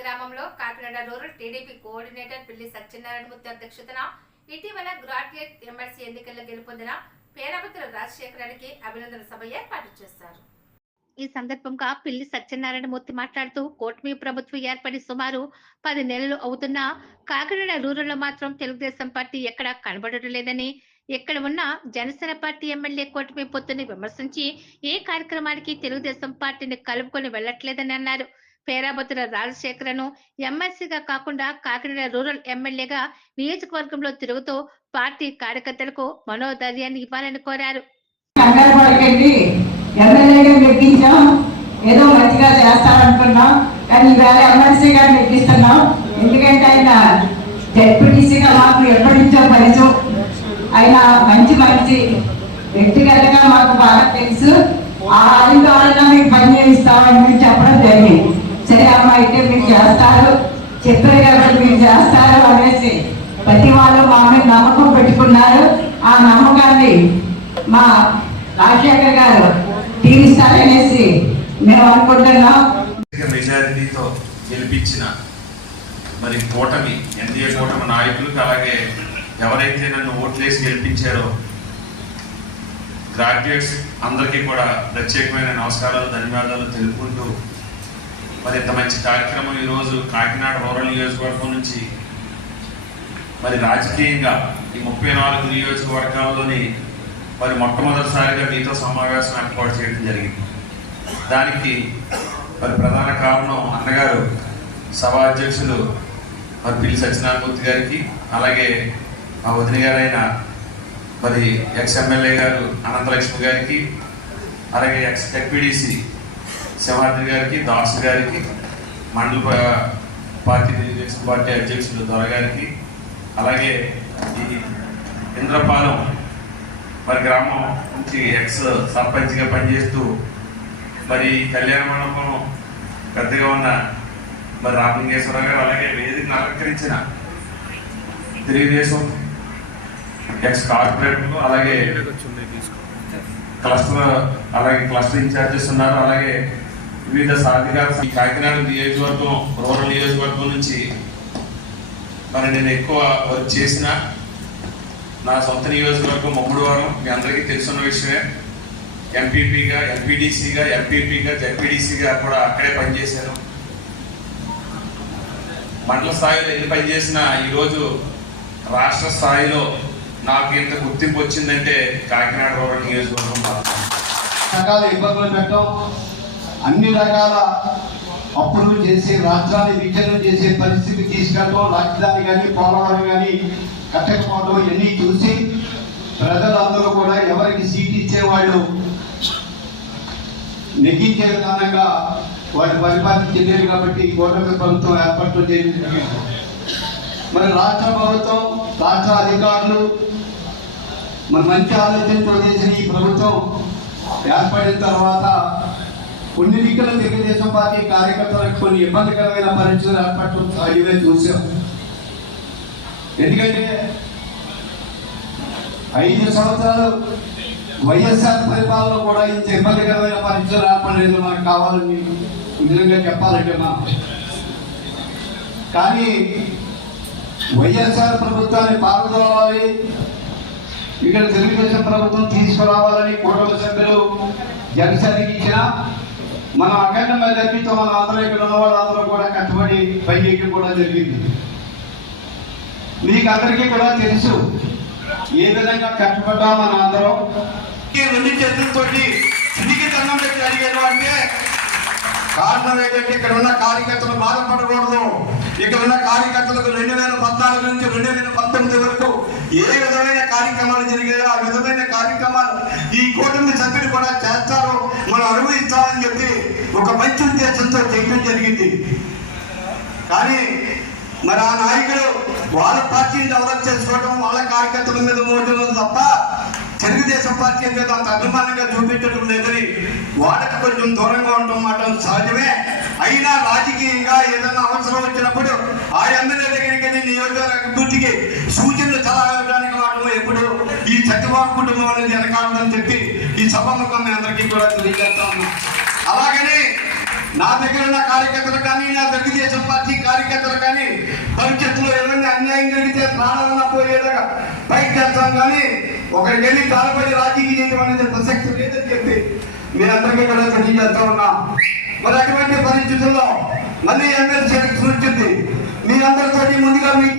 గ్రామంలో Kakinada rural TDP coordinator పిల్లి సత్యనారాయణమూర్తి అధ్యక్షతన ఇటీవల గ్రాడ్యుయేట్ ఎమ్మెల్సీ ఎన్నికల్లో గెలుపొందిన పేరాపతుల రాజశేఖరానికి అభినందన సభ ఏర్పాటు చేశారు. ఈ సందర్భంగా పిల్లి సత్యనారాయణమూర్తి మాట్లాడుతూ కూటమి ప్రభుత్వం ఏర్పడి సుమారు పది నెలలు అవుతున్నా కాకినాడ రూరల్లో మాత్రం తెలుగుదేశం పార్టీ ఎక్కడా కనబడటం లేదని ఎక్కడ ఉన్న జనసేన పార్టీ ఎమ్మెల్యే కూటమి పొత్తుని విమర్శించి ఏ కార్యక్రమానికి తెలుగుదేశం పార్టీని కలుపుకొని వెళ్ళట్లేదని అన్నారు. పేరాబతుల రాజశేఖరను ఎమ్మెల్సీగా కాకుండా కాకినాడ రూరల్ ఎమ్మెల్యేగా నియోజకవర్గంలో తిరుగుతూ పార్టీ కార్యకర్తలకు మనోధైర్యాన్ని ఇవ్వాలని కోరారు. ఏదో మంచిగా చేస్తారనుకున్నాం కానీ ఈవేళ ఎమ్మెల్సీ గారు నెగ్గిస్తున్నాం ఎందుకంటే ఆయన డెప్యూటీసీగా మాకు ఎప్పటి నుంచో పరిచయం ఆయన మంచి మంచి వ్యక్తిగతంగా మాకు బాగా తెలుసు. ఆ ఆయన ద్వారా మీకు పని చేయిస్తామని చెప్పండి సరే అయితే మీరు చేస్తారు. చెప్పారు కాబట్టి మీరు చేస్తారు అనేసి ప్రతి వాళ్ళు మా మీద నమ్మకం పెట్టుకున్నారు. ఆ నమ్మకాన్ని మా రాజశేఖర్ గారు తీరుస్తారనేసి మేము అనుకుంటున్నాం. మెజారిటీతో గెలిపించిన మరి కూటమి ఎన్డీఏ కూటమి నాయకులకు అలాగే ఎవరైతే నన్ను ఓట్లేసి గెలిపించారో గ్రాడ్యుయేట్స్ అందరికీ కూడా ప్రత్యేకమైన నమస్కారాలు ధన్యవాదాలు తెలుపుకుంటూ మరి ఇంత మంచి కార్యక్రమం ఈరోజు కాకినాడ రూరల్ నియోజకవర్గం నుంచి మరి రాజకీయంగా ఈ ముప్పై నాలుగు నియోజకవర్గాల్లోని మరి మొట్టమొదటిసారిగా మీతో సమావేశం ఏర్పాటు చేయడం జరిగింది. దానికి మరి ప్రధాన కారణం అన్నగారు సభా అధ్యక్షులు మరి పిల్లి సత్యనారాయణమూర్తి గారికి అలాగే మా వదిన గారైన మరి ఎక్స్ ఎమ్మెల్యే గారు అనంతలక్ష్మి గారికి అలాగే ఎక్స్ ఎక్పీడీసీ సింహాద్రి గారికి దాసు గారికి మండల పార్టీ తెలుగుదేశం పార్టీ అధ్యక్షులు దొర గారికి అలాగే ఈ ఇంద్రపాలెం మరి గ్రామం నుంచి ఎక్స్ సర్పంచ్గా పనిచేస్తూ మరి కళ్యాణ మండపం పెద్దగా ఉన్న మరి రామలింగేశ్వరరావు గారు అలాగే వేదికను అలంకరించిన తెలుగుదేశం ఎక్స్ కార్పొరేటర్లు అలాగే క్లస్టర్ అలాగే క్లస్టర్ ఇన్ఛార్జెస్ ఉన్నారు అలాగే వివిధ సాధికార ఈ కాకినాడ నియోజకవర్గం రూరల్ నియోజకవర్గం నుంచి మరి నేను ఎక్కువ వర్క్ చేసిన నా సొంత నియోజకవర్గం మమ్ముడువారం. మీ అందరికీ తెలుసున్న విషయమే. ఎంపీపీగా ఎంపీడీసీగా ఎంపీపీగా జడ్పీడీసీగా కూడా అక్కడే పనిచేశాను. మండల స్థాయిలో ఎన్ని పనిచేసినా ఈరోజు రాష్ట్ర స్థాయిలో నాకు ఇంత గుర్తింపు వచ్చిందంటే కాకినాడ రూరల్ నియోజకవర్గం రకాల ఇబ్బందులు పెట్టడం అన్ని రకాల అప్పులు చేసి రాష్ట్రాన్ని విచ్ఛిన్నం చేసే పరిస్థితి తీసుకెళ్ళడం రాజధాని కానీ పోలవరం కానీ కట్టకపోవడం ఇవన్నీ చూసి ప్రజలందరూ కూడా ఎవరికి సీట్ ఇచ్చేవాళ్ళు నెగ్గించే విధానంగా వారి పరిపాలన పరిపాలించలేరు కాబట్టి ఈ కూటమి ప్రభుత్వం ఏర్పాటు చేయడం మరి రాష్ట్ర ప్రభుత్వం రాష్ట్ర అధికారులు మరి మంచి ఆలోచనతో చేసిన ఈ ప్రభుత్వం ఏర్పడిన తర్వాత కొన్ని తెలుగుదేశం పార్టీ కార్యకర్తలకు కొన్ని ఇబ్బందికరమైన పరిస్థితులు ఏర్పడటం సహజమే చూసాం. ఎందుకంటే ఐదు సంవత్సరాలు వైఎస్ఆర్ పరిపాలన కూడా ఇంత ఇబ్బందికరమైన పరిస్థితులు ఏర్పడలేదు మనకు కావాలని నిజంగా చెప్పాలంటే మా కానీ వైఎస్ఆర్ ప్రభుత్వాన్ని పాల్గొనాలి ఇక్కడ తెలుగుదేశం ప్రభుత్వం తీసుకురావాలని కుటుంబ సభ్యులు జనసేనకి ఇచ్చిన మన అఖండ మెజార్టీతో మన అందరూ ఇక్కడ ఉన్న వాళ్ళందరూ కూడా కట్టుబడి పైకి కూడా జరిగింది. మీకు అందరికీ కూడా తెలుసు ఏ విధంగా కట్టుబడ్డా మన అందరం. రెండు చేతులతోటి తిరిగి దండం పెట్టి అడిగారు అంటే కారణం ఏంటంటే ఇక్కడ ఉన్న కార్యకర్తలు బాధపడకూడదు. ఇక్కడ ఉన్న కార్యకర్తలకు రెండు వేల పద్నాలుగు నుంచి రెండు వేల పంతొమ్మిది వరకు ఏ విధమైన కార్యక్రమాలు జరిగాయో ఆ విధమైన కార్యక్రమాలు కూటమి సభ్యులు కూడా చేస్తారు మనం అనుభవిస్తామని చెప్పి ఒక మంచి ఉద్దేశంతో చేయడం జరిగింది. కానీ మరి ఆ నాయకులు వాళ్ళ పార్టీని డెవలప్ చేసుకోవడం వాళ్ళ కార్యకర్తల మీద మోటం తప్ప తెలుగుదేశం పార్టీ మీద అంత అభిమానంగా చూపించడం లేదని వాళ్ళకి కొంచెం దూరంగా ఉండటం మాట సహజమే. అయినా రాజకీయంగా ఏదైనా అవసరం వచ్చినప్పుడు ఆ ఎమ్మెల్యే దగ్గరికి వెళ్ళి నియోజకవర్గ అభివృద్ధికి సూచనలు చదవడానికి మాత్రం ఎప్పుడు ఈ కుటుంబం అనేది వెనకాలని చెప్పి ఈ సభాముఖం మీ అందరికీ కూడా తెలియజేస్తా ఉన్నాం. అలాగని నా దగ్గర ఉన్న కార్యకర్తలు కానీ నా తెలుగుదేశం పార్టీ కార్యకర్తలు కానీ భవిష్యత్తులో ఏమైనా అన్యాయం జరిగితే ప్రాణాలన్నా పోయేలాగా పైకి వెళ్తాం కానీ ఒకరికి వెళ్ళి కాలపడి రాజకీయం చేయడం అనేది ప్రసక్తి లేదని చెప్పి మీ అందరికీ కూడా తెలియజేస్తా ఉన్నా. మరి అటువంటి పరిస్థితుల్లో మళ్ళీ ఎమ్మెల్సీ ఎలక్షన్ వచ్చింది. మీ అందరితో ముందుగా మీ